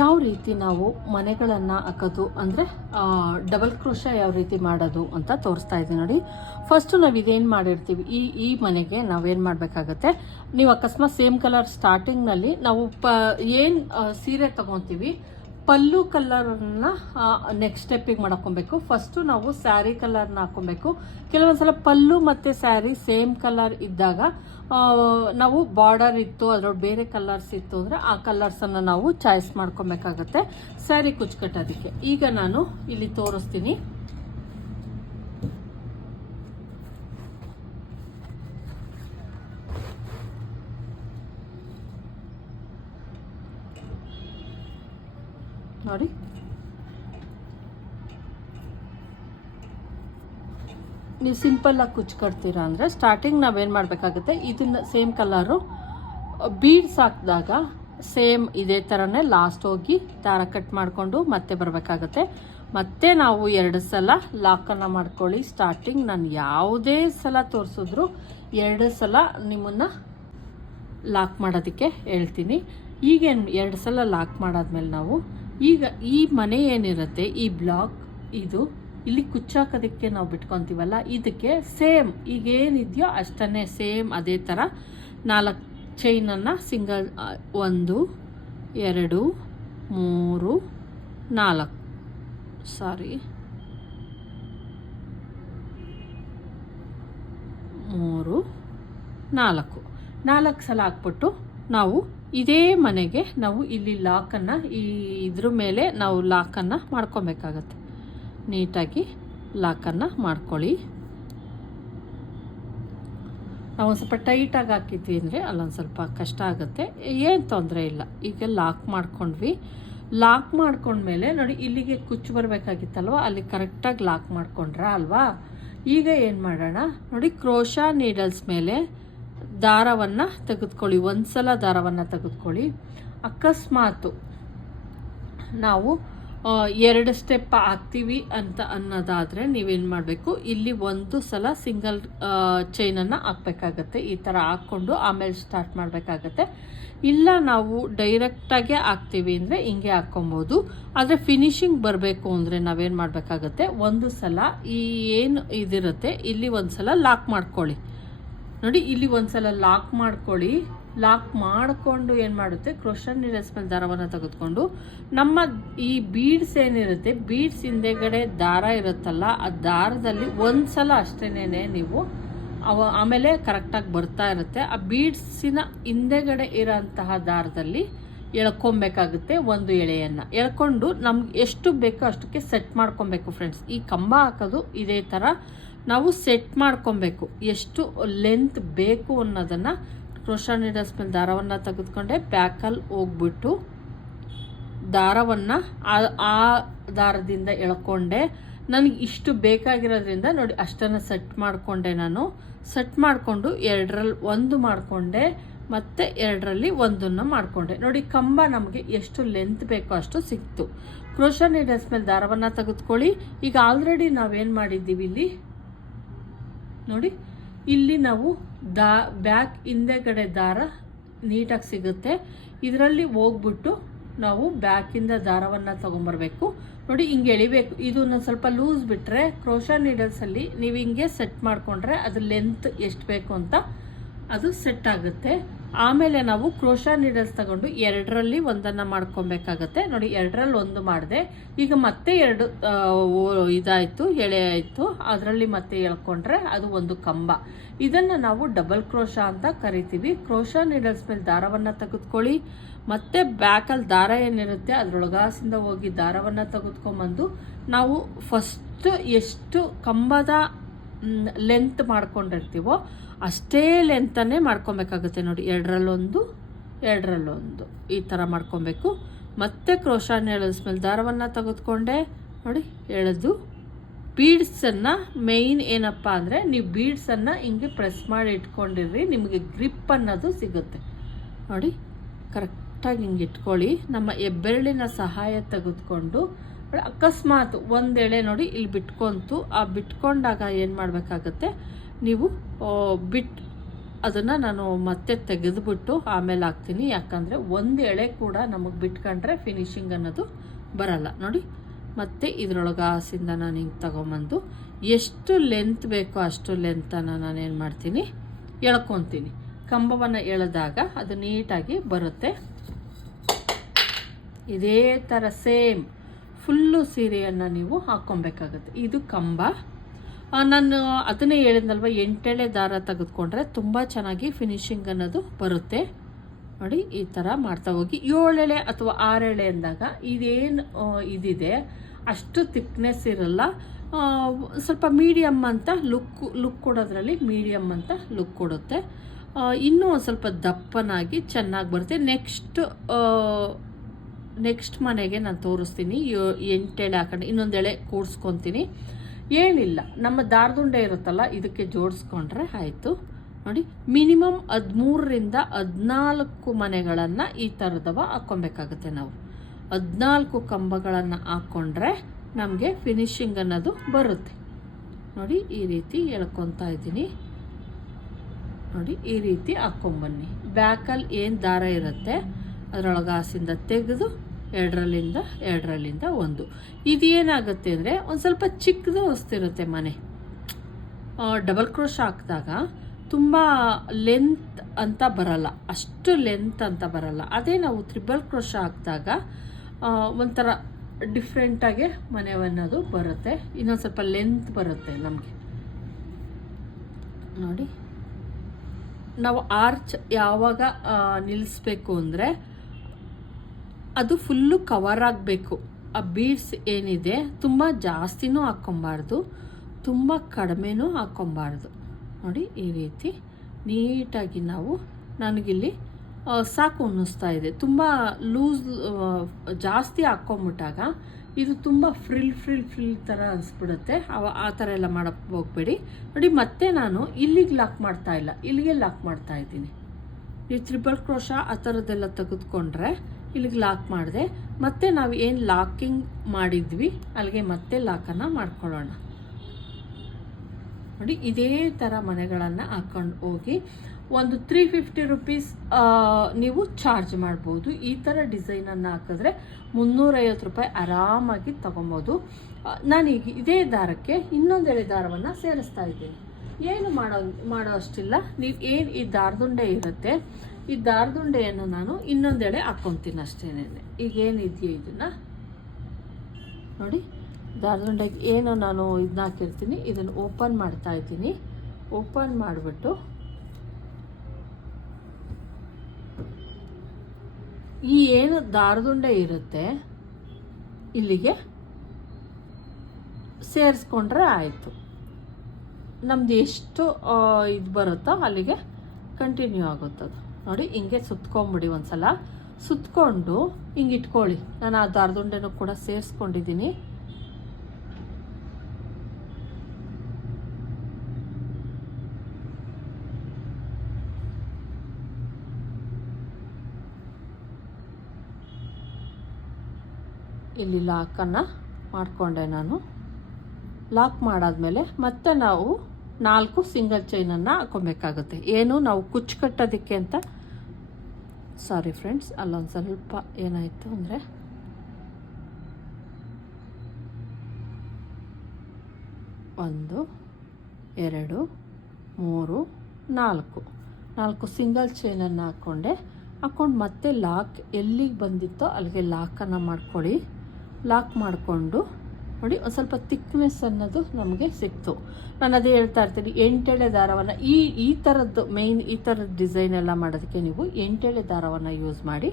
ಯಾವ ರೀತಿ ನಾವು ಮನೆಗಳನ್ನು ಹಾಕೋದು ಅಂದರೆ ಡಬಲ್ ಕ್ರೋಶ ಯಾವ ರೀತಿ ಮಾಡೋದು ಅಂತ ತೋರಿಸ್ತಾ ಇದ್ದೀನಿ ನೋಡಿ. ಫಸ್ಟು ನಾವು ಇದೇನು ಮಾಡಿರ್ತೀವಿ, ಈ ಈ ಮನೆಗೆ ನಾವೇನು ಮಾಡಬೇಕಾಗತ್ತೆ, ನೀವು ಅಕಸ್ಮಾತ್ ಸೇಮ್ ಕಲರ್ ಸ್ಟಾರ್ಟಿಂಗ್ನಲ್ಲಿ ನಾವು ಪ, ಏನು ಸೀರೆ ತಗೊತೀವಿ ಪಲ್ಲು ಕಲರನ್ನ ನೆಕ್ಸ್ಟ್ ಸ್ಟೆಪ್ಪಿಗೆ ಮಾಡ್ಕೊಬೇಕು. ಫಸ್ಟು ನಾವು ಸ್ಯಾರಿ ಕಲರ್ನ ಹಾಕೊಬೇಕು. ಕೆಲವೊಂದ್ಸಲ ಪಲ್ಲು ಮತ್ತು ಸ್ಯಾರಿ ಸೇಮ್ ಕಲರ್ ಇದ್ದಾಗ ನಾವು ಬಾರ್ಡರ್ ಇತ್ತು ಅದ್ರೊಳಗೆ ಬೇರೆ ಕಲರ್ಸ್ ಇತ್ತು ಅಂದರೆ ಆ ಕಲರ್ಸನ್ನು ನಾವು ಚಾಯ್ಸ್ ಮಾಡ್ಕೊಬೇಕಾಗತ್ತೆ. ಸ್ಯಾರಿ ಕುಚ್ಕಟ್ಟೋದಕ್ಕೆ. ಈಗ ನಾನು ಇಲ್ಲಿ ತೋರಿಸ್ತೀನಿ. ನೋಡಿ. ನೀವು ಸಿಂಪಲ್ಲಾಗಿ ಕಟ್ತೀರಾ ಅಂದರೆ ಸ್ಟಾರ್ಟಿಂಗ್ ನಾವೇನು ಮಾಡಬೇಕಾಗುತ್ತೆ? ಇದನ್ನ ಸೇಮ್ ಕಲರು ಬೀಡ್ಸ್ ಹಾಕಿದಾಗ ಸೇಮ್ ಇದೇ ಥರನೇ ಲಾಸ್ಟ್ ಹೋಗಿ ದಾರ ಕಟ್ ಮಾಡಿಕೊಂಡು ಮತ್ತೆ ಬರಬೇಕಾಗತ್ತೆ. ಮತ್ತೆ ನಾವು ಎರಡು ಸಲ ಲಾಕನ್ನು ಮಾಡ್ಕೊಳ್ಳಿ. ಸ್ಟಾರ್ಟಿಂಗ್ ನಾನು ಯಾವುದೇ ಸಲ ತೋರಿಸಿದ್ರು ಎರಡು ಸಲ ನಿಮ್ಮನ್ನು ಲಾಕ್ ಮಾಡೋದಕ್ಕೆ ಹೇಳ್ತೀನಿ. ಈಗೇನು ಎರಡು ಸಲ ಲಾಕ್ ಮಾಡಾದ್ಮೇಲೆ ನಾವು ಈಗ ಈ ಮನೆ ಏನಿರುತ್ತೆ, ಈ ಬ್ಲಾಕ್ ಇದು, ಇಲ್ಲಿ ಕುಚ್ಚಾಕೋದಕ್ಕೆ ನಾವು ಬಿಟ್ಕೊತೀವಲ್ಲ, ಇದಕ್ಕೆ ಸೇಮ್ ಈಗೇನಿದೆಯೋ ಅಷ್ಟನ್ನೇ ಸೇಮ್ ಅದೇ ಥರ ನಾಲ್ಕು ಚೈನನ್ನು ಸಿಂಗಲ್ ಒಂದು, ಎರಡು, ಮೂರು, ನಾಲ್ಕು. ಸಾರಿ. ಮೂರು, ನಾಲ್ಕು. ನಾಲ್ಕು ಸಲ ಹಾಕ್ಬಿಟ್ಟು ನಾವು ಇದೇ ಮನೆಗೆ ನಾವು ಇಲ್ಲಿ ಲಾಕನ್ನು, ಈ ಇದ್ರ ಮೇಲೆ ನಾವು ಲಾಕನ್ನು ಮಾಡ್ಕೊಬೇಕಾಗತ್ತೆ. ನೀಟಾಗಿ ಲಾಕನ್ನು ಮಾಡ್ಕೊಳ್ಳಿ. ನಾವು ಸ್ವಲ್ಪ ಟೈಟಾಗಿ ಹಾಕಿದ್ವಿ ಅಂದರೆ ಅಲ್ಲೊಂದು ಸ್ವಲ್ಪ ಕಷ್ಟ ಆಗುತ್ತೆ. ಏನು ತೊಂದರೆ ಇಲ್ಲ. ಈಗ ಲಾಕ್ ಮಾಡ್ಕೊಂಡ್ವಿ. ಲಾಕ್ ಮಾಡ್ಕೊಂಡ್ಮೇಲೆ ನೋಡಿ, ಇಲ್ಲಿಗೆ ಕುಚ್ಚು ಬರಬೇಕಾಗಿತ್ತಲ್ವ? ಅಲ್ಲಿ ಕರೆಕ್ಟಾಗಿ ಲಾಕ್ ಮಾಡ್ಕೊಂಡ್ರ ಅಲ್ವಾ? ಈಗ ಏನು ಮಾಡೋಣ? ನೋಡಿ, ಕ್ರೋಶಾ ನೀಡಲ್ಸ್ ಮೇಲೆ ದಾರವನ್ನು ತೆಗೆದುಕೊಳ್ಳಿ ಒಂದು ಸಲ ದಾರವನ್ನು ತೆಗೆದುಕೊಳ್ಳಿ. ಅಕಸ್ಮಾತು ನಾವು ಎರಡು ಸ್ಟೆಪ್ ಹಾಕ್ತೀವಿ ಅಂತ ಅನ್ನೋದಾದರೆ ನೀವೇನು ಮಾಡಬೇಕು? ಇಲ್ಲಿ ಒಂದು ಸಲ ಸಿಂಗಲ್ ಚೈನನ್ನು ಹಾಕ್ಬೇಕಾಗತ್ತೆ. ಈ ಥರ ಹಾಕ್ಕೊಂಡು ಆಮೇಲೆ ಸ್ಟಾರ್ಟ್ ಮಾಡಬೇಕಾಗತ್ತೆ. ಇಲ್ಲ ನಾವು ಡೈರೆಕ್ಟಾಗೆ ಹಾಕ್ತೀವಿ ಅಂದರೆ ಹಿಂಗೆ ಹಾಕ್ಕೊಬೋದು. ಆದರೆ ಫಿನಿಶಿಂಗ್ ಬರಬೇಕು ಅಂದರೆ ನಾವೇನು ಮಾಡಬೇಕಾಗತ್ತೆ? ಒಂದು ಸಲ ಈ ಏನು ಇದಿರುತ್ತೆ, ಇಲ್ಲಿ ಒಂದು ಸಲ ಲಾಕ್ ಮಾಡ್ಕೊಳ್ಳಿ. ನೋಡಿ, ಇಲ್ಲಿ ಒಂದ್ಸಲ ಲಾಕ್ ಮಾಡ್ಕೊಳ್ಳಿ. ಲಾಕ್ ಮಾಡಿಕೊಂಡು ಏನು ಮಾಡುತ್ತೆ? ಕ್ರೋಷನ್ ನೀಡಲ್ಸ್ ಮೇಲೆ ದಾರವನ್ನು ತೆಗೆದುಕೊಂಡು, ನಮ್ಮ ಈ ಬೀಡ್ಸ್ ಏನಿರುತ್ತೆ? ಬೀಡ್ಸ್ ಹಿಂದೆಗಡೆ ದಾರ ಇರುತ್ತಲ್ಲ, ಆ ದಾರದಲ್ಲಿ ಒಂದು ಸಲ ಅಷ್ಟೇನೆ ನೀವು ಅವ, ಆಮೇಲೆ ಕರೆಕ್ಟಾಗಿ ಬರ್ತಾ ಇರುತ್ತೆ. ಆ ಬೀಡ್ಸಿನ ಹಿಂದೆಗಡೆ ಇರೋಂತಹ ದಾರದಲ್ಲಿ ಎಳ್ಕೊಬೇಕಾಗುತ್ತೆ ಒಂದು ಎಳೆಯನ್ನು. ಎಳ್ಕೊಂಡು ನಮ್ಗೆ ಎಷ್ಟು ಬೇಕೋ ಅಷ್ಟಕ್ಕೆ ಸೆಟ್ ಮಾಡ್ಕೊಬೇಕು ಫ್ರೆಂಡ್ಸ್ ಈ ಕಂಬ ಹಾಕೋದು ಇದೇ ಥರ ನಾವು ಸೆಟ್ ಮಾಡ್ಕೊಬೇಕು. ಎಷ್ಟು ಲೆಂತ್ ಬೇಕು ಅನ್ನೋದನ್ನು ಕ್ರೋಶಾ ಮೇಲೆ ದಾರವನ್ನು ತೆಗೆದುಕೊಂಡೆ. ಬ್ಯಾಕಲ್ಲಿ ಹೋಗ್ಬಿಟ್ಟು ದಾರವನ್ನು ಆ- ಆ ದಾರದಿಂದ ಎಳ್ಕೊಂಡೆ. ನನಗೆ ಇಷ್ಟು ಬೇಕಾಗಿರೋದ್ರಿಂದ ನೋಡಿ ಅಷ್ಟನ್ನು ಸೆಟ್ ಮಾಡಿಕೊಂಡೆ ನಾನು. ಸೆಟ್ ಮಾಡಿಕೊಂಡು ಎರಡರಲ್ಲಿ ಒಂದು ಮಾಡಿಕೊಂಡೆ. ಮತ್ತು ಎರಡರಲ್ಲಿ ಒಂದನ್ನು ಮಾಡಿಕೊಂಡೆ. ನೋಡಿ ಕಂಬ ನಮಗೆ ಎಷ್ಟು ಲೆಂತ್ ಬೇಕೋ ಅಷ್ಟು ಸಿಕ್ತು. ಕ್ರೋಶಾ ನೀಡಲ್ಸ್ ಮೇಲೆ ದಾರವನ್ನು ತೆಗೆದುಕೊಳ್ಳಿ. ಈಗ ಆಲ್ರೆಡಿ ನಾವೇನು ಮಾಡಿದ್ದೀವಿ ಇಲ್ಲಿ? ನೋಡಿ. ಇಲ್ಲಿ ನಾವು ದಾ, ಬ್ಯಾಕ್ ಹಿಂದೆಗಡೆ ದಾರ ನೀಟಾಗಿ ಸಿಗುತ್ತೆ. ಇದರಲ್ಲಿ ಹೋಗ್ಬಿಟ್ಟು ನಾವು ಬ್ಯಾಕಿಂದ ದಾರವನ್ನು ತೊಗೊಂಬರ್ಬೇಕು. ನೋಡಿ, ಹಿಂಗೆ ಎಳಿಬೇಕು. ಇದನ್ನ ಸ್ವಲ್ಪ ಲೂಸ್ ಬಿಟ್ಟರೆ ಕ್ರೋಶಾ ನೀಡಲ್ಸಲ್ಲಿ ನೀವು ಹಿಂಗೆ ಸೆಟ್ ಮಾಡಿಕೊಂಡ್ರೆ ಅದು ಲೆಂತ್ ಎಷ್ಟು ಬೇಕು ಅಂತ ಅದು ಸೆಟ್ ಆಗುತ್ತೆ. ಆಮೇಲೆ ನಾವು ಕ್ರೋಶಾ ನೀಡಲ್ಸ್ ತಗೊಂಡು ಎರಡರಲ್ಲಿ ಒಂದನ್ನು ಮಾಡ್ಕೊಬೇಕಾಗತ್ತೆ. ನೋಡಿ, ಎರಡರಲ್ಲಿ ಒಂದು ಮಾಡಿದೆ. ಈಗ ಮತ್ತೆ ಎರಡು ಇದಾಯಿತು, ಎಳೆ ಆಯಿತು. ಅದರಲ್ಲಿ ಮತ್ತೆ ಎಳ್ಕೊಂಡ್ರೆ ಅದು ಒಂದು ಕಂಬ. ಇದನ್ನು ನಾವು ಡಬಲ್ ಕ್ರೋಶಾ ಅಂತ ಕರಿತೀವಿ. ಕ್ರೋಶಾ ನೀಡಲ್ಸ್ ಮೇಲೆ ದಾರವನ್ನು ತೆಗೆದುಕೊಳ್ಳಿ. ಮತ್ತೆ ಬ್ಯಾಕಲ್ಲಿ ದಾರ ಏನಿರುತ್ತೆ, ಅದ್ರೊಳಗಾಸಿಂದ ಹೋಗಿ ದಾರವನ್ನು ತೆಗೆದುಕೊಂಬಂದು ನಾವು ಫಸ್ಟ್ ಎಷ್ಟು ಕಂಬದ ಲೆಂತ್ ಮಾಡ್ಕೊಂಡಿರ್ತೀವೋ ಅಷ್ಟೇ ಲೆಂತನ್ನೇ ಮಾಡ್ಕೊಬೇಕಾಗುತ್ತೆ ನೋಡಿ. ಎರಡರಲ್ಲೊಂದು ಎರಡರಲ್ಲೊಂದು. ಈ ಥರ ಮಾಡ್ಕೊಬೇಕು. ಮತ್ತೆ ಕ್ರೋಶಾನ ಮೇಲೆ ದಾರವನ್ನು ತೆಗೆದುಕೊಂಡೆ. ನೋಡಿ, ಎಳೆದು ಬೀಡ್ಸನ್ನು ಮೇಯ್ನ್ ಏನಪ್ಪ ಅಂದರೆ ನೀವು ಬೀಡ್ಸನ್ನು ಹಿಂಗೆ ಪ್ರೆಸ್ ಮಾಡಿ ಇಟ್ಕೊಂಡಿರ್ರಿ, ನಿಮಗೆ ಗ್ರಿಪ್ ಅನ್ನೋದು ಸಿಗುತ್ತೆ. ನೋಡಿ ಕರೆಕ್ಟಾಗಿ ಹಿಂಗೆ ಇಟ್ಕೊಳ್ಳಿ. ನಮ್ಮ ಹೆಬ್ಬೆರಳಿನ ಸಹಾಯ ತೆಗೆದುಕೊಂಡು ಅಕಸ್ಮಾತ್ ಒಂದು ಎಳೆ ನೋಡಿ ಇಲ್ಲಿ ಬಿಟ್ಕೊಂತು, ಆ ಬಿಟ್ಕೊಂಡಾಗ ಏನು ಮಾಡಬೇಕಾಗತ್ತೆ? ನೀವು ಬಿಟ್ಟು ಬಿಟ್, ಅದನ್ನು ನಾನು ಮತ್ತೆ ತೆಗೆದುಬಿಟ್ಟು ಆಮೇಲೆ ಹಾಕ್ತೀನಿ. ಯಾಕಂದರೆ ಒಂದು ಎಳೆ ಕೂಡ ನಮಗೆ ಬಿಟ್ಕೊಂಡ್ರೆ ಫಿನಿಶಿಂಗ್ ಅನ್ನೋದು ಬರಲ್ಲ. ನೋಡಿ, ಮತ್ತೆ ಇದರೊಳಗೆ ಆಸಿಂದ ನಾನು ಹಿಂಗೆ ತಗೊಂಬಂದು ಎಷ್ಟು ಲೆಂತ್ ಬೇಕೋ ಅಷ್ಟು ಲೆಂತನ್ನು ನಾನೇನು ಮಾಡ್ತೀನಿ? ಎಳ್ಕೊತೀನಿ. ಕಂಬವನ್ನು ಎಳೆದಾಗ ಅದು ನೀಟಾಗಿ ಬರುತ್ತೆ. ಇದೇ ಥರ ಸೇಮ್ ಫುಲ್ಲು ಸೀರೆಯನ್ನು ನೀವು ಹಾಕ್ಕೊಬೇಕಾಗುತ್ತೆ. ಇದು ಕಂಬ. ನಾನು ಅದನ್ನೇ ಹೇಳಿದ್ನಲ್ವ, ಎಂಟೆಳೆ ದಾರ ತೆಗೆದುಕೊಂಡ್ರೆ ತುಂಬ ಚೆನ್ನಾಗಿ ಫಿನಿಶಿಂಗ್ ಅನ್ನೋದು ಬರುತ್ತೆ. ನೋಡಿ, ಈ ಥರ ಮಾಡ್ತಾ ಹೋಗಿ. ಏಳೆಳೆ ಅಥವಾ ಆರೆಳೆ ಅಂದಾಗ ಇದೇನು ಇದಿದೆ. ಅಷ್ಟು ತಿಕ್ನೆಸ್ ಇರಲ್ಲ. ಸ್ವಲ್ಪ ಮೀಡಿಯಮ್ ಅಂತ ಲುಕ್ ಲುಕ್ ಕೊಡೋದ್ರಲ್ಲಿ ಮೀಡಿಯಮ್ ಅಂತ ಲುಕ್ ಕೊಡುತ್ತೆ. ಇನ್ನೂ ಒಂದು ಸ್ವಲ್ಪ ದಪ್ಪನಾಗಿ ಚೆನ್ನಾಗಿ ಬರುತ್ತೆ. ನೆಕ್ಸ್ಟ್ ನೆಕ್ಸ್ಟ್ ಮನೆಗೆ ನಾನು ತೋರಿಸ್ತೀನಿ. ಎಂಟೆಳೆ ಹಾಕೊಂಡು ಇನ್ನೊಂದು ಎಳೆ ಕೂಡಿಸ್ಕೊತೀನಿ. ಏನಿಲ್ಲ, ನಮ್ಮ ದಾರದುಂಡೆ ಇರುತ್ತಲ್ಲ, ಇದಕ್ಕೆ ಜೋಡಿಸ್ಕೊಂಡ್ರೆ ಆಯಿತು. ನೋಡಿ, ಮಿನಿಮಮ್ ಹದಿಮೂರರಿಂದ ಹದಿನಾಲ್ಕು ಮನೆಗಳನ್ನು ಈ ಥರದವ ಹಾಕ್ಕೊಬೇಕಾಗುತ್ತೆ ನಾವು. ಹದಿನಾಲ್ಕು ಕಂಬಗಳನ್ನು ಹಾಕ್ಕೊಂಡ್ರೆ ನಮಗೆ ಫಿನಿಶಿಂಗ್ ಅನ್ನೋದು ಬರುತ್ತೆ. ನೋಡಿ, ಈ ರೀತಿ ಎಳ್ಕೊತಾ ಇದ್ದೀನಿ. ನೋಡಿ, ಈ ರೀತಿ ಹಾಕ್ಕೊಂಬನ್ನಿ ಬ್ಯಾಕಲ್ಲಿ ಏನು ದಾರ ಇರುತ್ತೆ, ಅದರೊಳಗೆ ಹಾಸಿಂದ ತೆಗೆದು ಎರಡರಲ್ಲಿಂದ ಎರಡರಲ್ಲಿಂದ ಒಂದು. ಇದೇನಾಗುತ್ತೆ ಅಂದರೆ ಒಂದು ಸ್ವಲ್ಪ ಚಿಕ್ಕದು ಹೊಸ್ತಿರುತ್ತೆ ಮನೆ. ಡಬಲ್ ಕ್ರೋಶ್ ಹಾಕಿದಾಗ ತುಂಬ ಲೆಂತ್ ಅಂತ ಬರಲ್ಲ. ಅಷ್ಟು ಲೆಂತ್ ಅಂತ ಬರಲ್ಲ. ಅದೇ ನಾವು ತ್ರಿಬಲ್ ಕ್ರೋಶ ಹಾಕಿದಾಗ ಒಂಥರ ಡಿಫ್ರೆಂಟಾಗಿ ಮನೆ ಅನ್ನೋದು ಬರುತ್ತೆ. ಇನ್ನೊಂದು ಸ್ವಲ್ಪ ಲೆಂತ್ ಬರುತ್ತೆ ನಮಗೆ. ನೋಡಿ. ನಾವು ಆರ್ಚ್ ಯಾವಾಗ ನಿಲ್ಲಿಸ್ಬೇಕು ಅಂದರೆ ಅದು ಫುಲ್ಲು ಕವರ್ ಆಗಬೇಕು. ಆ ಬೀಡ್ಸ್ ಏನಿದೆ, ತುಂಬ ಜಾಸ್ತಿನೂ ಹಾಕ್ಕೊಬಾರ್ದು ತುಂಬ ಕಡಿಮೆನೂ ಹಾಕ್ಕೊಬಾರ್ದು ನೋಡಿ, ಈ ರೀತಿ ನೀಟಾಗಿ ನಾವು ನನಗಿಲ್ಲಿ ಸಾಕು ಅನ್ನಿಸ್ತಾ ಇದೆ. ತುಂಬ ಲೂಸ್ ಜಾಸ್ತಿ ಹಾಕ್ಕೊಂಬಿಟ್ಟಾಗ ಇದು ತುಂಬ ಫ್ರಿಲ್ ಫ್ರಿಲ್ ಫ್ರಿಲ್ ಥರ ಅನಿಸ್ಬಿಡುತ್ತೆ. ಅವ, ಆ ಥರ ಎಲ್ಲ ಮಾಡಕ್ಕೆ ಹೋಗಬೇಡಿ. ನೋಡಿ, ಮತ್ತೆ ನಾನು ಇಲ್ಲಿಗೆ ಲಾಕ್ ಮಾಡ್ತಾ ಇಲ್ಲ. ಇಲ್ಲಿಗೆ ಲಾಕ್ ಮಾಡ್ತಾ ಇದ್ದೀನಿ. ಈ ತ್ರಿಬಲ್ ಕ್ರೋಶ ಆ ಥರದ್ದೆಲ್ಲ ತೆಗೆದುಕೊಂಡ್ರೆ ಇಲ್ಲಿಗೆ ಲಾಕ್ ಮಾಡಿದೆ. ಮತ್ತೆ ನಾವು ಏನು ಲಾಕಿಂಗ್ ಮಾಡಿದ್ವಿ, ಅಲ್ಲಿಗೆ ಮತ್ತೆ ಲಾಕನ್ನು ಮಾಡ್ಕೊಳ್ಳೋಣ. ನೋಡಿ, ಇದೇ ಥರ ಮನೆಗಳನ್ನು ಹಾಕ್ಕೊಂಡು ಹೋಗಿ ಒಂದು ತ್ರೀ ಫಿಫ್ಟಿ ರುಪೀಸ್ ನೀವು ಚಾರ್ಜ್ ಮಾಡ್ಬೋದು. ಈ ಥರ ಡಿಸೈನನ್ನು ಹಾಕಿದ್ರೆ ಮುನ್ನೂರೈವತ್ತು ರೂಪಾಯಿ ಆರಾಮಾಗಿ ತೊಗೊಬೋದು. ನಾನೀಗ ಇದೇ ದಾರಕ್ಕೆ ಇನ್ನೊಂದೆಳೆ ದಾರವನ್ನು ಸೇರಿಸ್ತಾ ಇದ್ದೀನಿ. ಏನು ಮಾಡೋ ಮಾಡೋ ಅಷ್ಟಿಲ್ಲ. ನೀವು ಏನು ಈ ದಾರದುಂಡೆ ಇರುತ್ತೆ ಈ ದಾರದುಂಡೆಯನ್ನು ನಾನು ಇನ್ನೊಂದೆಡೆ ಹಾಕ್ಕೊತೀನಿ ಅಷ್ಟೇನೆ ಈಗ ಏನಿದೆಯೋ ಇದನ್ನು? ನೋಡಿ, ದಾರದುಂಡೆಗೆ ಏನು ನಾನು ಇದನ್ನ ಹಾಕಿರ್ತೀನಿ, ಇದನ್ನು ಓಪನ್ ಮಾಡ್ತಾ ಇದ್ದೀನಿ. ಓಪನ್ ಮಾಡಿಬಿಟ್ಟು ಈ ಏನು ದಾರದುಂಡೆ ಇರುತ್ತೆ, ಇಲ್ಲಿಗೆ ಸೇರಿಸ್ಕೊಂಡ್ರೆ ಆಯಿತು. ನಮ್ದು ಎಷ್ಟು ಇದು ಬರುತ್ತೋ ಅಲ್ಲಿಗೆ ಕಂಟಿನ್ಯೂ ಆಗುತ್ತದು. ನೋಡಿ, ಹಿಂಗೆ ಸುತ್ಕೊಂಬಿಡಿ ಒಂದ್ಸಲ. ಸುತ್ಕೊಂಡು ಹಿಂಗೆ ಇಟ್ಕೊಳ್ಳಿ. ನಾನು ಆ ದಾರದುಂಡೆನೂ ಕೂಡ ಸೇರಿಸ್ಕೊಂಡಿದ್ದೀನಿ ಇಲ್ಲಿ ಲಾಕನ್ನು ಮಾಡಿಕೊಂಡೆ ನಾನು. ಲಾಕ್ ಮಾಡಾದ್ಮೇಲೆ ಮತ್ತೆ ನಾವು ನಾಲ್ಕು ಸಿಂಗಲ್ ಚೈನನ್ನು ಹಾಕೊಬೇಕಾಗುತ್ತೆ ಏನು? ನಾವು ಕುಚ್ಚು ಕಟ್ಟೋದಕ್ಕೆ ಅಂತ ಸಾರಿ ಫ್ರೆಂಡ್ಸ್ ಅಲ್ಲೊಂದು ಸ್ವಲ್ಪ ಏನಾಯಿತು ಅಂದರೆ ಒಂದು, ಎರಡು, ಮೂರು, ನಾಲ್ಕು. ನಾಲ್ಕು ಸಿಂಗಲ್ ಚೈನನ್ನು ಹಾಕ್ಕೊಂಡೆ ಹಾಕ್ಕೊಂಡು ಮತ್ತೆ ಲಾಕ್ ಎಲ್ಲಿಗೆ ಬಂದಿತ್ತೋ ಅಲ್ಲಿಗೆ ಲಾಕನ್ನು ಮಾಡ್ಕೊಳ್ಳಿ. ಲಾಕ್ ಮಾಡಿಕೊಂಡು ನೋಡಿ, ಒಂದು ಸ್ವಲ್ಪ ತಿಕ್ನೆಸ್ ಅನ್ನೋದು ನಮಗೆ ಸಿಕ್ತು. ನಾನು ಅದೇ ಹೇಳ್ತಾ ಇರ್ತೀನಿ, ಎಂಟೆಳೆ ದಾರವನ್ನು ಈ ಈ ಥರದ್ದು ಮೇಯ್ನ್ ಈ ಥರದ ಡಿಸೈನ್ ಎಲ್ಲ ಮಾಡೋದಕ್ಕೆ ನೀವು ಎಂಟೆಳೆ ದಾರವನ್ನು ಯೂಸ್ ಮಾಡಿ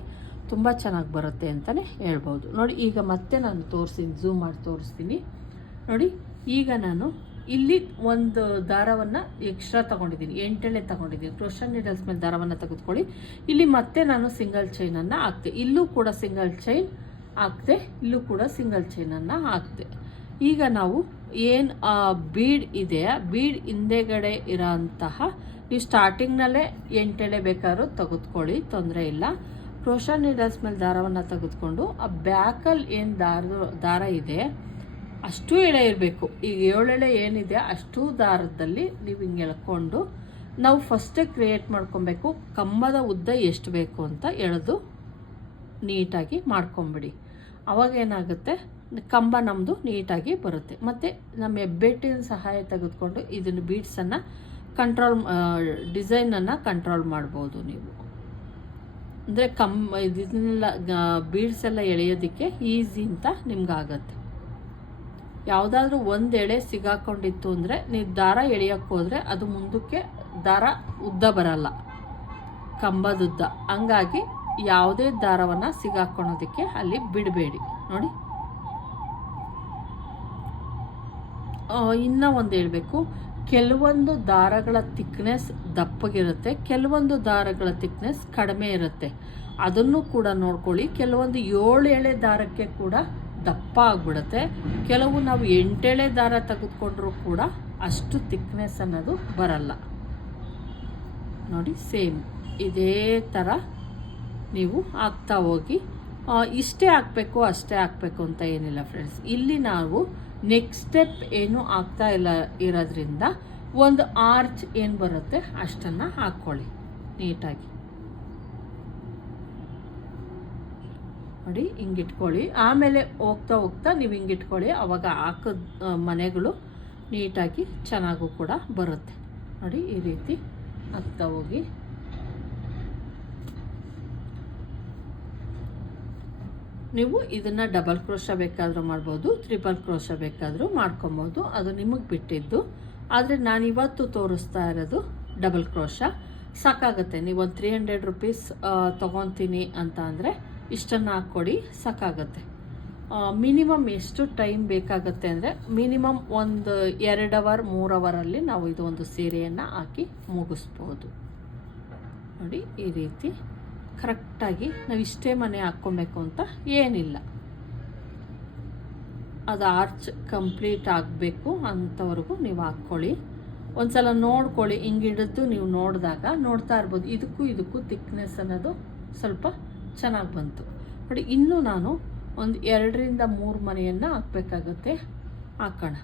ತುಂಬ ಚೆನ್ನಾಗಿ ಬರುತ್ತೆ ಅಂತಲೇ ಹೇಳ್ಬೋದು. ನೋಡಿ, ಈಗ ಮತ್ತೆ ನಾನು ತೋರಿಸ್ತೀನಿ ಝೂಮ್ ಮಾಡಿ ತೋರಿಸ್ತೀನಿ. ನೋಡಿ, ಈಗ ನಾನು ಇಲ್ಲಿ ಒಂದು ದಾರವನ್ನು ಎಕ್ಸ್ಟ್ರಾ ತಗೊಂಡಿದ್ದೀನಿ, ಎಂಟೆಳೆ ತಗೊಂಡಿದ್ದೀನಿ. ಕ್ರೋಶನ್ ನೀಡಲ್ಸ್ ಮೇಲೆ ದಾರವನ್ನು ತೆಗೆದುಕೊಳ್ಳಿ. ಇಲ್ಲಿ ಮತ್ತೆ ನಾನು ಸಿಂಗಲ್ ಚೈನನ್ನು ಹಾಕ್ತೆ. ಇಲ್ಲೂ ಕೂಡ ಸಿಂಗಲ್ ಚೈನ್ ಹಾಕ್ದೆ ಇಲ್ಲೂ ಕೂಡ ಸಿಂಗಲ್ ಚೈನನ್ನು ಹಾಕ್ದೆ ಈಗ ನಾವು ಏನು ಬೀಡ್ ಇದೆ ಬೀಡ್ ಹಿಂದೆಗಡೆ ಇರೋಂತಹ, ನೀವು ಸ್ಟಾರ್ಟಿಂಗ್ನಲ್ಲೇ ಎಂಟೆಳೆ ಬೇಕಾದ್ರೂ ತೆಗೆದುಕೊಳ್ಳಿ, ತೊಂದರೆ ಇಲ್ಲ. ಕ್ರೋಶ ನೀಡಲ್ಸ್ ಮೇಲೆ ದಾರವನ್ನು ತೆಗೆದುಕೊಂಡು, ಆ ಬ್ಯಾಕಲ್ಲಿ ಏನು ದಾರ ದಾರ ಇದೆ, ಅಷ್ಟು ಎಳೆ ಇರಬೇಕು. ಈಗ ಏಳೆಳೆ ಏನಿದೆ, ಅಷ್ಟು ದಾರದಲ್ಲಿ ನೀವು ಹಿಂಗೆ ಎಳ್ಕೊಂಡು, ನಾವು ಫಸ್ಟೇ ಕ್ರಿಯೇಟ್ ಮಾಡ್ಕೊಬೇಕು. ಕಂಬದ ಉದ್ದ ಎಷ್ಟು ಬೇಕು ಅಂತ ಎಳೆದು ನೀಟಾಗಿ ಮಾಡ್ಕೊಂಬಿಡಿ. ಅವಾಗ ಏನಾಗುತ್ತೆ ಕಂಬ ನಮ್ಮದು ನೀಟಾಗಿ ಬರುತ್ತೆ. ಮತ್ತು ನಮ್ಮ ಹೆಬ್ಬೆಟ್ಟಿನ ಸಹಾಯ ತೆಗೆದುಕೊಂಡು ಇದನ್ನು ಬೀಡ್ಸನ್ನು ಕಂಟ್ರೋಲ್ ಡಿಸೈನನ್ನು ಕಂಟ್ರೋಲ್ ಮಾಡ್ಬೋದು ನೀವು. ಅಂದರೆ ಕಂ ಇದನ್ನೆಲ್ಲ ಬೀಡ್ಸ್ ಎಲ್ಲ ಎಳೆಯೋದಕ್ಕೆ ಈಸಿ ಅಂತ ನಿಮ್ಗಾಗತ್ತೆ. ಯಾವುದಾದ್ರೂ ಒಂದು ಎಳೆ ಸಿಗಾಕೊಂಡಿತ್ತು ಅಂದರೆ ನೀವು ದಾರ ಎಳೆಯೋಕ್ಕೆ ಹೋದರೆ ಅದು ಮುಂದಕ್ಕೆ ದಾರ ಉದ್ದ ಬರಲ್ಲ. ಕಂಬದುದ್ದ. ಹಂಗಾಗಿ ಯಾವುದೇ ದಾರವನ್ನು ಸಿಗಾಕೊಳ್ಳೋದಕ್ಕೆ ಅಲ್ಲಿ ಬಿಡಬೇಡಿ. ನೋಡಿ. ಇನ್ನೂ ಒಂದು ಹೇಳಬೇಕು. ಕೆಲವೊಂದು ದಾರಗಳ ತಿಕ್ನೆಸ್ ದಪ್ಪಗಿರುತ್ತೆ, ಕೆಲವೊಂದು ದಾರಗಳ ತಿಕ್ನೆಸ್ ಕಡಿಮೆ ಇರುತ್ತೆ. ಅದನ್ನು ಕೂಡ ನೋಡ್ಕೊಳ್ಳಿ. ಕೆಲವೊಂದು ಏಳು ಎಳೆ ದಾರಕ್ಕೆ ಕೂಡ ದಪ್ಪ ಆಗಿಬಿಡುತ್ತೆ. ಕೆಲವು ನಾವು ಎಂಟೆಳೆ ದಾರ ತೆಗೆದುಕೊಂಡ್ರೂ ಕೂಡ ಅಷ್ಟು ತಿಕ್ನೆಸ್ ಅನ್ನೋದು ಬರಲ್ಲ. ನೋಡಿ ಸೇಮ್ ಇದೇ ಥರ ನೀವು ಹಾಕ್ತಾ ಹೋಗಿ ಇಷ್ಟೇ ಹಾಕಬೇಕು ಅಷ್ಟೇ ಹಾಕಬೇಕು ಅಂತ ಏನಿಲ್ಲ ಫ್ರೆಂಡ್ಸ್ ಇಲ್ಲಿ ನಾವು ನೆಕ್ಸ್ಟ್ ಸ್ಟೆಪ್ ಏನು ಆಗ್ತಾ ಇಲ್ಲ ಇರೋದ್ರಿಂದ ಒಂದು ಆರ್ಚ್ ಏನು ಬರುತ್ತೆ ಅಷ್ಟನ್ನು ಹಾಕ್ಕೊಳ್ಳಿ ನೀಟಾಗಿ. ನೋಡಿ, ಹಿಂಗಿಟ್ಕೊಳ್ಳಿ. ಆಮೇಲೆ ಹೋಗ್ತಾ ಹೋಗ್ತಾ ನೀವು ಹಿಂಗಿಟ್ಕೊಳ್ಳಿ, ಅವಾಗ ಹಾಕಿದ ಮನೆಗಳು ನೀಟಾಗಿ ಚೆನ್ನಾಗೂ ಕೂಡ ಬರುತ್ತೆ. ನೋಡಿ, ಈ ರೀತಿ ಹಾಕ್ತಾ ಹೋಗಿ. ನೀವು ಇದನ್ನು ಡಬಲ್ ಕ್ರೋಶ ಬೇಕಾದರೂ ಮಾಡ್ಬೋದು ತ್ರಿಬಲ್ ಕ್ರೋಶ ಬೇಕಾದರೂ ಮಾಡ್ಕೊಬೋದು. ಅದು ನಿಮಗೆ ಬಿಟ್ಟಿದ್ದು. ಆದರೆ ನಾನು ಇವತ್ತು ತೋರಿಸ್ತಾ ಇರೋದು ಡಬಲ್ ಕ್ರೋಶ ಸಾಕಾಗುತ್ತೆ. ನೀವು ಒಂದು ತ್ರೀ ಹಂಡ್ರೆಡ್ ರುಪೀಸ್ ತೊಗೊತೀನಿ ಅಂತ ಅಂದರೆ ಇಷ್ಟನ್ನು ಹಾಕ್ಕೊಡಿ ಸಾಕಾಗುತ್ತೆ. ಮಿನಿಮಮ್ ಎಷ್ಟು ಟೈಮ್ ಬೇಕಾಗುತ್ತೆ ಅಂದರೆ ಮಿನಿಮಮ್ ಒಂದು ಎರಡು ಅವರ್ ಮೂರು ಅವರಲ್ಲಿ ನಾವು ಇದು ಒಂದು ಸೀರೆಯನ್ನು ಹಾಕಿ ಮುಗಿಸ್ಬೋದು. ನೋಡಿ, ಈ ರೀತಿ. ಕರೆಕ್ಟಾಗಿ ನಾವು ಇಷ್ಟೇ ಮನೆ ಹಾಕ್ಕೊಬೇಕು ಅಂತ ಏನಿಲ್ಲ. ಅದು ಆರ್ಚ್ ಕಂಪ್ಲೀಟ್ ಆಗಬೇಕು ಅಂಥವ್ರಿಗೂ ನೀವು ಹಾಕ್ಕೊಳ್ಳಿ. ಒಂದ್ಸಲ ನೋಡ್ಕೊಳ್ಳಿ, ಹಿಂಗೆ ಹಿಡಿದು ನೀವು ನೋಡಿದಾಗ ನೋಡ್ತಾ ಇರ್ಬೋದು. ಇದಕ್ಕೂ ಇದಕ್ಕೂ ತಿಕ್ನೆಸ್ ಅನ್ನೋದು ಸ್ವಲ್ಪ ಚೆನ್ನಾಗಿ ಬಂತು. ನೋಡಿ, ಇನ್ನೂ ನಾನು ಒಂದು ಎರಡರಿಂದ ಮೂರು ಮನೆಯನ್ನು ಹಾಕಬೇಕಾಗುತ್ತೆ. ಹಾಕೋಣ.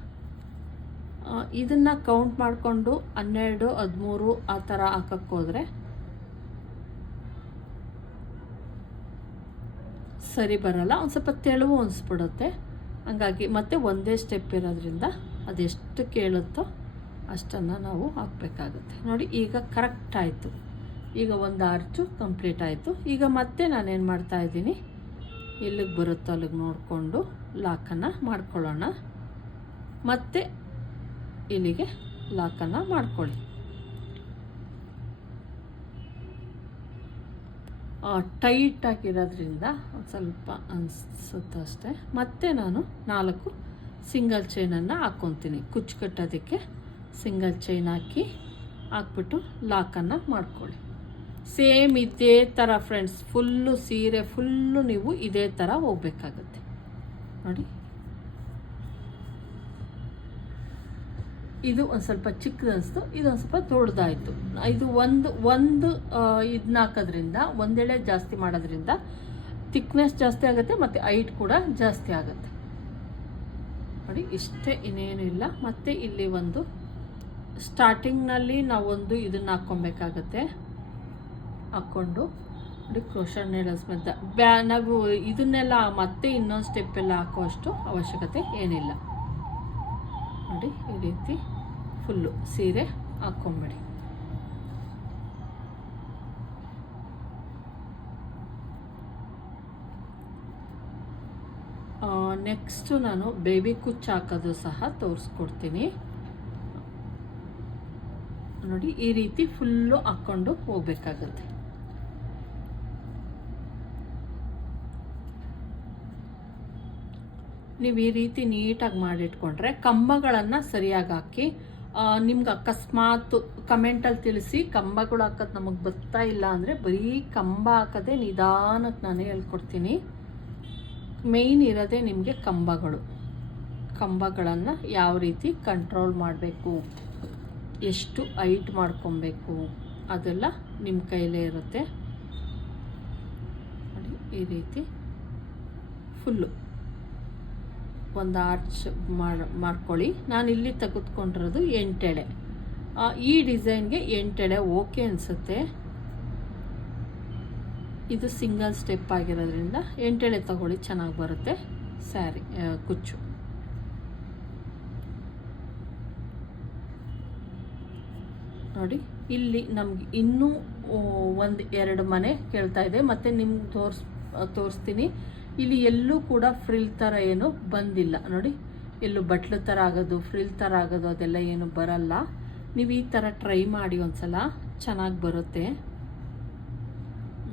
ಇದನ್ನು ಕೌಂಟ್ ಮಾಡಿಕೊಂಡು ಹನ್ನೆರಡು, ಹದಿಮೂರು ಆ ಥರ ಹಾಕಕ್ಕೋದ್ರೆ ಸರಿ ಬರಲ್ಲ, ಒಂದು ಸ್ವಲ್ಪ ತೆಳುವು ಅನಿಸ್ಬಿಡುತ್ತೆ ಹಂಗಾಗಿ ಮತ್ತೆ ಒಂದೇ ಸ್ಟೆಪ್ ಇರೋದ್ರಿಂದ ಅದೆಷ್ಟು ಕೇಳುತ್ತೋ ಅಷ್ಟನ್ನು ನಾವು ಹಾಕಬೇಕಾಗುತ್ತೆ. ನೋಡಿ, ಈಗ ಕರೆಕ್ಟ್ ಆಯಿತು. ಈಗ ಒಂದು ಅರ್ಚು ಕಂಪ್ಲೀಟ್ ಆಯಿತು. ಈಗ ಮತ್ತೆ ನಾನೇನು ಮಾಡ್ತಾ ಇದ್ದೀನಿ? ಎಲ್ಲಿಗೆ ಬರುತ್ತೋ ಅಲ್ಲಿಗೆ ನೋಡಿಕೊಂಡು ಲಾಕನ್ನು ಮಾಡ್ಕೊಳ್ಳೋಣ. ಮತ್ತೆ ಇಲ್ಲಿಗೆ ಲಾಕನ್ನು ಮಾಡ್ಕೊಳ್ಳಿ. ಟೈಟ್ ಆಗಿರೋದ್ರಿಂದ ಸ್ವಲ್ಪ ಅನಿಸುತ್ತೆ ಅಷ್ಟೇ. ಮತ್ತೆ ನಾನು ನಾಲ್ಕು ಸಿಂಗಲ್ ಚೈನನ್ನು ಹಾಕ್ಕೊತೀನಿ ಕುಚ್ಚು ಕಟ್ಟೋದಕ್ಕೆ ಸಿಂಗಲ್ ಚೈನ್ ಹಾಕಿ ಹಾಕ್ಬಿಟ್ಟು ಲಾಕನ್ನು ಮಾಡ್ಕೊಳ್ಳಿ. ಸೇಮ್ ಇದೇ ಥರ ಫ್ರೆಂಡ್ಸ್ ಫುಲ್ಲು ಸೀರೆ ಫುಲ್ಲು ನೀವು ಇದೇ ಥರ ಹೋಗ್ಬೇಕಾಗತ್ತೆ. ನೋಡಿ. ಇದು ಒಂದು ಸ್ವಲ್ಪ ಚಿಕ್ಕದನಿಸ್ತು ಇದೊಂದು ಸ್ವಲ್ಪ ದೊಡ್ಡದಾಯಿತು. ಇದು ಒಂದು ಒಂದು ಇದನ್ನ ಹಾಕೋದ್ರಿಂದ, ಒಂದೆಳೆ ಜಾಸ್ತಿ ಮಾಡೋದ್ರಿಂದ ಥಿಕ್ನೆಸ್ ಜಾಸ್ತಿ ಆಗುತ್ತೆ ಮತ್ತು ಹೈಟ್ ಕೂಡ ಜಾಸ್ತಿ ಆಗುತ್ತೆ. ನೋಡಿ, ಇಷ್ಟೇ ಇನ್ನೇನು ಇಲ್ಲ. ಮತ್ತು ಇಲ್ಲಿ ಒಂದು ಸ್ಟಾರ್ಟಿಂಗ್ನಲ್ಲಿ ನಾವೊಂದು ಇದನ್ನು ಹಾಕ್ಕೊಬೇಕಾಗತ್ತೆ. ಹಾಕ್ಕೊಂಡು, ನೋಡಿ ಕ್ರೋಷನ್ ನೀಡಲ್ಸ್ ಮತ್ತೆ ಬ್ಯಾ, ನಾವು ಇದನ್ನೆಲ್ಲ ಮತ್ತೆ ಇನ್ನೊಂದು ಸ್ಟೆಪ್ ಎಲ್ಲ ಅಷ್ಟು ಅವಶ್ಯಕತೆ ಏನಿಲ್ಲ. ನೋಡಿ, ಈ ರೀತಿ ಫುಲ್ಲು ಸೀರೆ ಹಾಕ್ಕೊಂಬಿಡಿ ನೆಕ್ಸ್ಟು ನಾನು ಬೇಬಿ ಕುಚ್ಚು ಹಾಕೋದು ಸಹ ತೋರಿಸ್ಕೊಡ್ತೀನಿ. ನೋಡಿ, ಈ ರೀತಿ ಫುಲ್ಲು ಹಾಕ್ಕೊಂಡು ಹೋಗ್ಬೇಕಾಗತ್ತೆ. ನೀವು ಈ ರೀತಿ ನೀಟಾಗಿ ಮಾಡಿಟ್ಕೊಂಡ್ರೆ ಕಂಬಗಳನ್ನು ಸರಿಯಾಗಿ ಹಾಕಿ ನಿಮ್ಗೆ ಅಕಸ್ಮಾತ್ ಕಮೆಂಟಲ್ಲಿ ತಿಳಿಸಿ ಕಂಬಗಳು ಹಾಕೋದು ನಮಗೆ ಬರ್ತಾ ಇಲ್ಲ ಅಂದರೆ ಬರೀ ಕಂಬ ಹಾಕೋದೇ ನಿಧಾನಕ್ಕೆ ನಾನು ಹೇಳ್ಕೊಡ್ತೀನಿ. ಮೇಯ್ನ್ ಇರೋದೇ ನಿಮಗೆ ಕಂಬಗಳು. ಕಂಬಗಳನ್ನು ಯಾವ ರೀತಿ ಕಂಟ್ರೋಲ್ ಮಾಡಬೇಕು, ಎಷ್ಟು ಹೈಟ್ ಮಾಡ್ಕೊಬೇಕು ಅದೆಲ್ಲ ನಿಮ್ಮ ಕೈಲೇ ಇರುತ್ತೆ. ಈ ರೀತಿ ಫುಲ್ಲು ಒಂದು ಆರ್ಚ್ ಮಾಡಿ ಮಾಡ್ಕೊಳ್ಳಿ ನಾನು ಇಲ್ಲಿ ತೆಗೆದುಕೊಂಡಿರೋದು ಎಂಟೆಳೆ ಈ ಡಿಸೈನ್ಗೆ ಎಂಟೆಳೆ ಓಕೆ ಅನಿಸುತ್ತೆ. ಇದು ಸಿಂಗಲ್ ಸ್ಟೆಪ್ ಆಗಿರೋದ್ರಿಂದ ಎಂಟೆಳೆ ತಗೊಳ್ಳಿ, ಚೆನ್ನಾಗಿ ಬರುತ್ತೆ ಸ್ಯಾರಿ ಕುಚ್ಚು. ನೋಡಿ, ಇಲ್ಲಿ ನಮ್ಗೆ ಇನ್ನೂ ಒಂದು ಎರಡು ಮನೆ ಕೇಳ್ತಾ ಇದೆ. ಮತ್ತು ನಿಮ್ಗೆ ತೋರ್ಸ್ ತೋರಿಸ್ತೀನಿ. ಇಲ್ಲಿ ಎಲ್ಲೂ ಕೂಡ ಫ್ರಿಲ್ ಥರ ಏನು ಬಂದಿಲ್ಲ. ನೋಡಿ, ಎಲ್ಲೂ ಬಟ್ಲು ಥರ ಆಗೋದು ಫ್ರಿಲ್ ಥರ ಆಗೋದು, ಅದೆಲ್ಲ ಏನು ಬರಲ್ಲ. ನೀವು ಈ ಥರ ಟ್ರೈ ಮಾಡಿ ಒಂದ್ಸಲ, ಚೆನ್ನಾಗಿ ಬರುತ್ತೆ.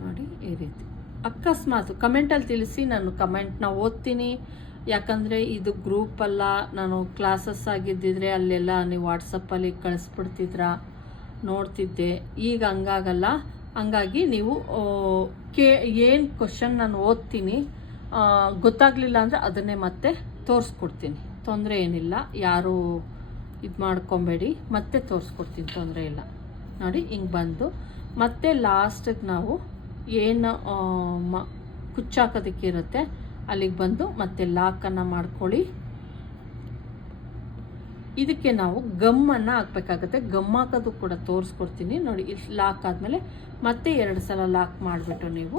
ನೋಡಿ, ಈ ರೀತಿ. ಅಕಸ್ಮಾತ್ ಕಮೆಂಟಲ್ಲಿ ತಿಳಿಸಿ ನಾನು ಕಮೆಂಟ್ನ ಓದ್ತೀನಿ. ಯಾಕಂದರೆ ಇದು ಗ್ರೂಪ್ ಅಲ್ಲ, ನಾನು ಕ್ಲಾಸಸ್ ಆಗಿದ್ದಿದ್ರೆ ಅಲ್ಲೆಲ್ಲ ನೀವು ವಾಟ್ಸಪ್ಪಲ್ಲಿ ಕಳಿಸ್ಬಿಡ್ತಿದ್ರ, ನೋಡ್ತಿದ್ದೆ. ಈಗ ಹಂಗಾಗಲ್ಲ. ಹಂಗಾಗಿ ನೀವು ಕೇ, ಏನು ಕ್ವಶನ್ ನಾನು ಓದ್ತೀನಿ ಗೊತ್ತಾಗಲಿಲ್ಲ ಅಂದರೆ ಅದನ್ನೇ ಮತ್ತೆ ತೋರಿಸ್ಕೊಡ್ತೀನಿ. ತೊಂದರೆ ಏನಿಲ್ಲ. ಯಾರು ಇದು ಮಾಡ್ಕೊಬೇಡಿ. ಮತ್ತೆ ತೋರಿಸ್ಕೊಡ್ತೀನಿ. ತೊಂದರೆ ಇಲ್ಲ. ನೋಡಿ, ಹಿಂಗೆ ಬಂದು. ಮತ್ತೆ ಲಾಸ್ಟಿಗೆ ನಾವು ಏನು ಮ, ಕುಚ್ಚಾಕೋದಕ್ಕಿರುತ್ತೆ, ಅಲ್ಲಿಗೆ ಬಂದು ಮತ್ತೆ ಲಾಕನ್ನು ಮಾಡ್ಕೊಳ್ಳಿ. ಇದಕ್ಕೆ ನಾವು ಗಮ್ಮನ್ನು ಹಾಕ್ಬೇಕಾಗತ್ತೆ. ಗಮ್ ಹಾಕೋದು ಕೂಡ ತೋರಿಸ್ಕೊಡ್ತೀನಿ. ನೋಡಿ ಲಾಕ್ ಆದಮೇಲೆ ಮತ್ತೆ ಎರಡು ಸಲ ಲಾಕ್ ಮಾಡಿಬಿಟ್ಟು ನೀವು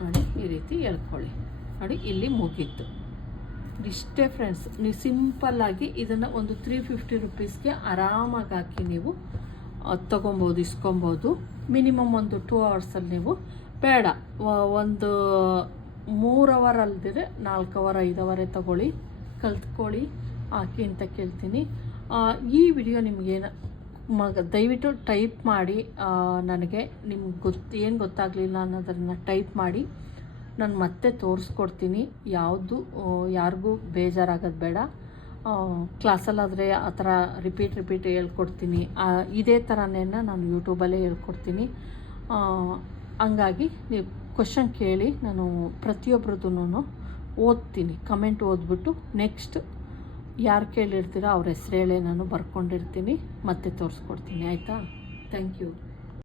ನೋಡಿ ಈ ರೀತಿ ಎಳ್ಕೊಳ್ಳಿ. ನೋಡಿ ಇಲ್ಲಿ ಮುಗೀತು. ಇಷ್ಟೇ ಫ್ರೆಂಡ್ಸ್ ನೀವು ಸಿಂಪಲ್ಲಾಗಿ ಇದನ್ನು ಒಂದು ತ್ರೀ ಫಿಫ್ಟಿ ರುಪೀಸ್ಗೆ ಆರಾಮಾಗಿ ಹಾಕಿ ನೀವು ತೊಗೊಬೋದು, ಇಸ್ಕೊಬೋದು. ಮಿನಿಮಮ್ ಒಂದು ಟೂ ಅವರ್ಸಲ್ಲಿ ನೀವು, ಬೇಡ. ಒಂದು ಮೂರು ಅವರ್ ಅಲ್ದಿರೆ ನಾಲ್ಕು ಅವರ್ ಐದು ಅವರೇ ತಗೊಳ್ಳಿ. ಕಲ್ತ್ಕೊಳ್ಳಿ, ಹಾಕಿ ಅಂತ ಕೇಳ್ತೀನಿ. ಈ ವಿಡಿಯೋ ನಿಮಗೇನು ಮಗ, ದಯವಿಟ್ಟು ಟೈಪ್ ಮಾಡಿ ನನಗೆ ನಿಮ್ಗೆ ಗೊತ್ತು, ಏನು ಗೊತ್ತಾಗಲಿಲ್ಲ ಅನ್ನೋದನ್ನು ಟೈಪ್ ಮಾಡಿ, ನಾನು ಮತ್ತೆ ತೋರಿಸ್ಕೊಡ್ತೀನಿ. ಯಾವುದು ಯಾರಿಗೂ ಬೇಜಾರಾಗೋದು ಬೇಡ. ಕ್ಲಾಸಲ್ಲಾದರೆ ಆ ಥರ ರಿಪೀಟ್ ರಿಪೀಟ್ ಹೇಳ್ಕೊಡ್ತೀನಿ. ಇದೇ ಥರನೇ ನಾನು ಯೂಟ್ಯೂಬಲ್ಲೇ ಹೇಳ್ಕೊಡ್ತೀನಿ. ಹಂಗಾಗಿ ನೀವು ಕ್ವಶನ್ ಕೇಳಿ, ನಾನು ಪ್ರತಿಯೊಬ್ಬರದ್ದು ಓದ್ತೀನಿ. ಕಮೆಂಟ್ ಓದ್ಬಿಟ್ಟು ನೆಕ್ಸ್ಟ್ ಯಾರು ಕೇಳಿರ್ತೀರೋ ಅವ್ರ ಹೆಸ್ರು ಹೇಳಿ ನಾನು ಬರ್ಕೊಂಡಿರ್ತೀನಿ ಮತ್ತೆ ತೋರಿಸ್ಕೊಡ್ತೀನಿ ಆಯಿತಾ? Thank you